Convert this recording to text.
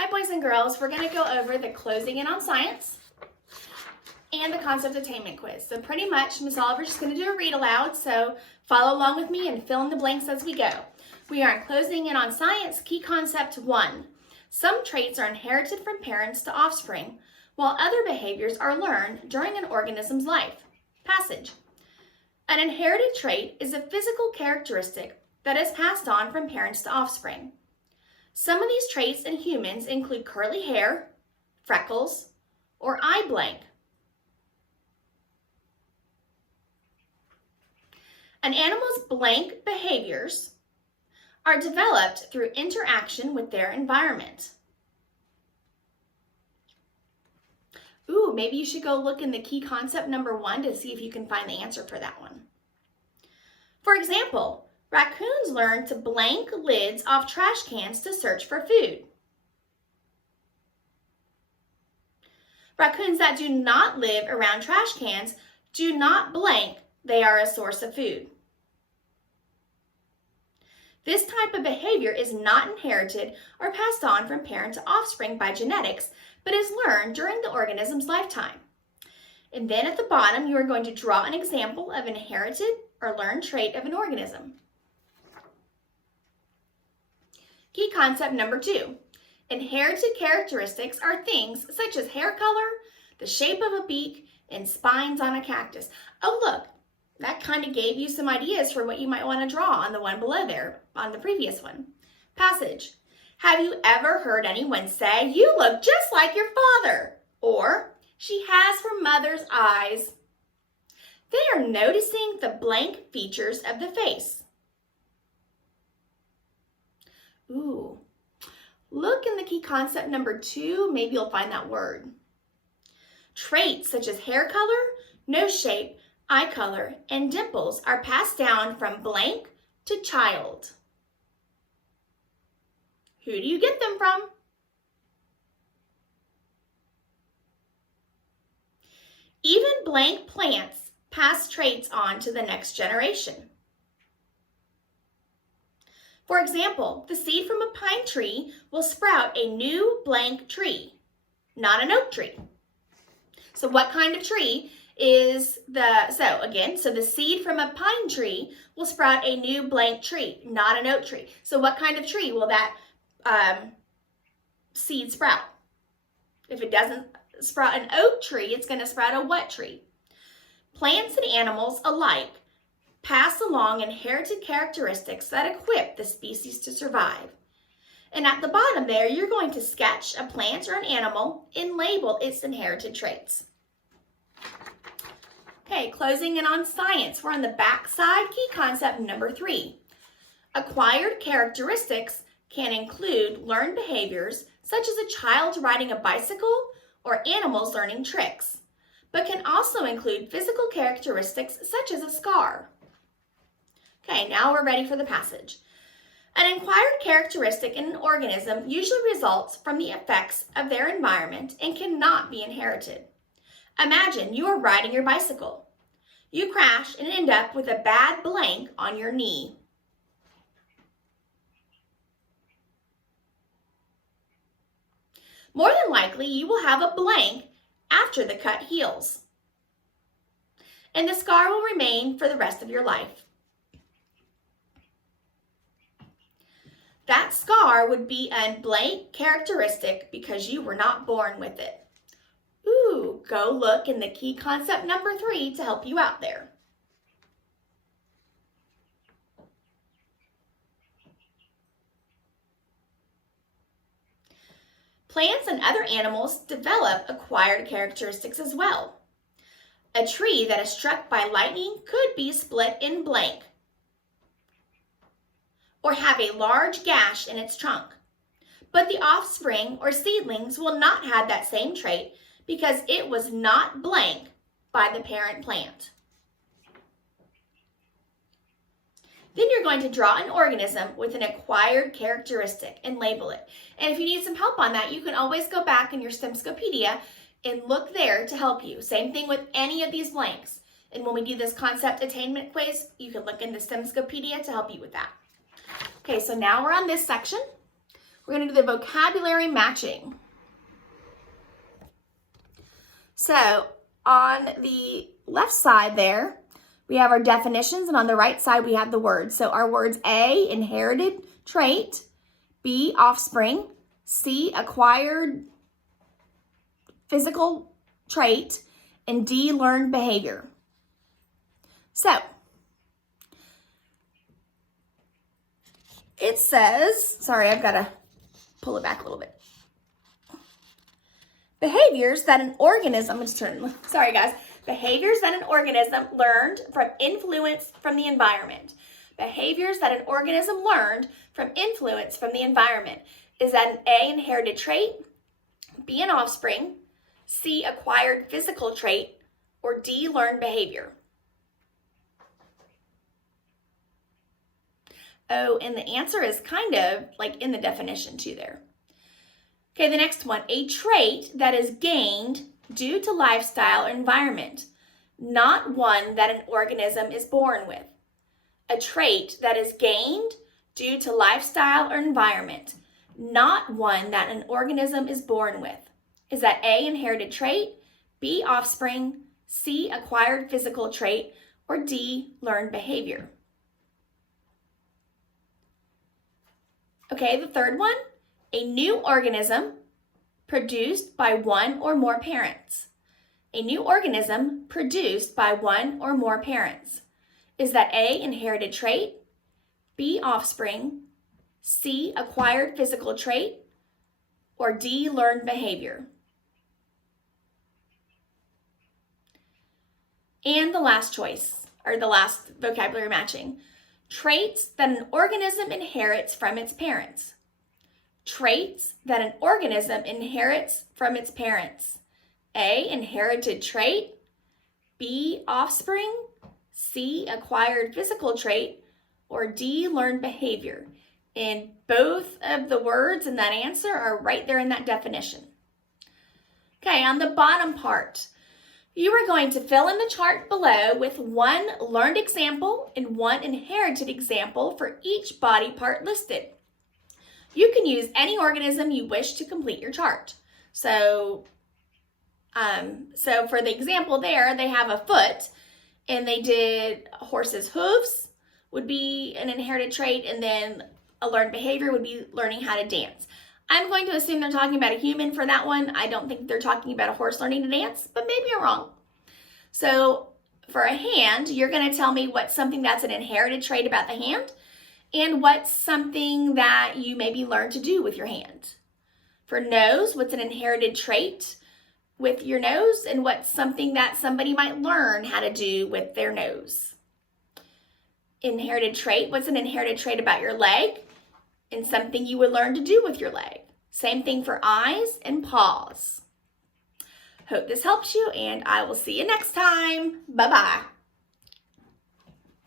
Hi boys and girls, we're going to go over the closing in on science and the concept attainment quiz. So pretty much Ms. Oliver's just going to do a read aloud, so follow along with me and fill in the blanks as we go. We are closing in on science, key concept 1. Some traits are inherited from parents to offspring, while other behaviors are learned during an organism's life. Passage. An inherited trait is a physical characteristic that is passed on from parents to offspring. Some of these traits in humans include curly hair, freckles, or eye blank. An animal's blank behaviors are developed through interaction with their environment. Ooh, maybe you should go look in the key concept number 1 to see if you can find the answer for that one. For example, raccoons learn to blank lids off trash cans to search for food. Raccoons that do not live around trash cans do not blank they are a source of food. This type of behavior is not inherited or passed on from parent to offspring by genetics, but is learned during the organism's lifetime. And then at the bottom, you are going to draw an example of an inherited or learned trait of an organism. Key concept number 2. Inherited characteristics are things such as hair color, the shape of a beak, and spines on a cactus. Oh, look, that kind of gave you some ideas for what you might want to draw on the one below there, on the previous one. Passage. Have you ever heard anyone say, "You look just like your father," or "She has her mother's eyes"? They are noticing the blank features of the face. Ooh, look in the key concept number 2, maybe you'll find that word. Traits such as hair color, nose shape, eye color, and dimples are passed down from blank to child. Who do you get them from? Even blank plants pass traits on to the next generation. For example, the seed from a pine tree will sprout a new blank tree, not an oak tree. So what kind of tree is the seed from a pine tree will sprout a new blank tree, not an oak tree. So what kind of tree will that seed sprout? If it doesn't sprout an oak tree, it's going to sprout a what tree? Plants and animals alike pass along inherited characteristics that equip the species to survive. And at the bottom there, you're going to sketch a plant or an animal and label its inherited traits. Okay, closing in on science. We're on the back side, key concept number 3. Acquired characteristics can include learned behaviors, such as a child riding a bicycle or animals learning tricks, but can also include physical characteristics such as a scar. Okay, now we're ready for the passage. An acquired characteristic in an organism usually results from the effects of their environment and cannot be inherited. Imagine you are riding your bicycle. You crash and end up with a bad blank on your knee. More than likely, you will have a blank after the cut heals, and the scar will remain for the rest of your life. That scar would be a blank characteristic because you were not born with it. Ooh, go look in the key concept number 3 to help you out there. Plants and other animals develop acquired characteristics as well. A tree that is struck by lightning could be split in blank or have a large gash in its trunk. But the offspring or seedlings will not have that same trait because it was not blank by the parent plant. Then you're going to draw an organism with an acquired characteristic and label it. And if you need some help on that, you can always go back in your STEMscopedia and look there to help you. Same thing with any of these blanks. And when we do this concept attainment quiz, you can look in the STEMscopedia to help you with that. Okay, so now we're on this section. we're going to do the vocabulary matching. So on the left side there, we have our definitions, and on the right side, we have the words. So our words: A, inherited trait; B, offspring; C, acquired physical trait; and D, learned behavior. So it says, sorry, I've got to pull it back a little bit. Behaviors that an organism, sorry guys, behaviors that an organism learned from influence from the environment. Behaviors that an organism learned from influence from the environment. Is that an A, inherited trait; B, an offspring; C, acquired physical trait; or D, learned behavior? Oh, and the answer is kind of like in the definition too there. Okay, the next one, a trait that is gained due to lifestyle or environment, not one that an organism is born with. A trait that is gained due to lifestyle or environment, not one that an organism is born with. Is that A, inherited trait; B, offspring; C, acquired physical trait; or D, learned behavior? Okay, the third one, a new organism produced by one or more parents. A new organism produced by one or more parents. Is that A, inherited trait; B, offspring; C, acquired physical trait; or D, learned behavior? And the last choice, or the last vocabulary matching, traits that an organism inherits from its parents. Traits that an organism inherits from its parents. A, inherited trait; B, offspring; C, acquired physical trait; or D, learned behavior. And both of the words in that answer are right there in that definition. Okay, on the bottom part, you are going to fill in the chart below with one learned example and one inherited example for each body part listed. You can use any organism you wish to complete your chart. So for the example there, they have a foot, and they did a horse's hooves would be an inherited trait, and then a learned behavior would be learning how to dance. I'm going to assume they're talking about a human for that one. I don't think they're talking about a horse learning to dance, but maybe I'm wrong. So for a hand, you're going to tell me what's something that's an inherited trait about the hand, and what's something that you maybe learned to do with your hand. For nose, what's an inherited trait with your nose, and what's something that somebody might learn how to do with their nose. Inherited trait, what's an inherited trait about your leg, and something you would learn to do with your leg. Same thing for eyes and paws. Hope this helps you, and I will see you next time. Bye-bye.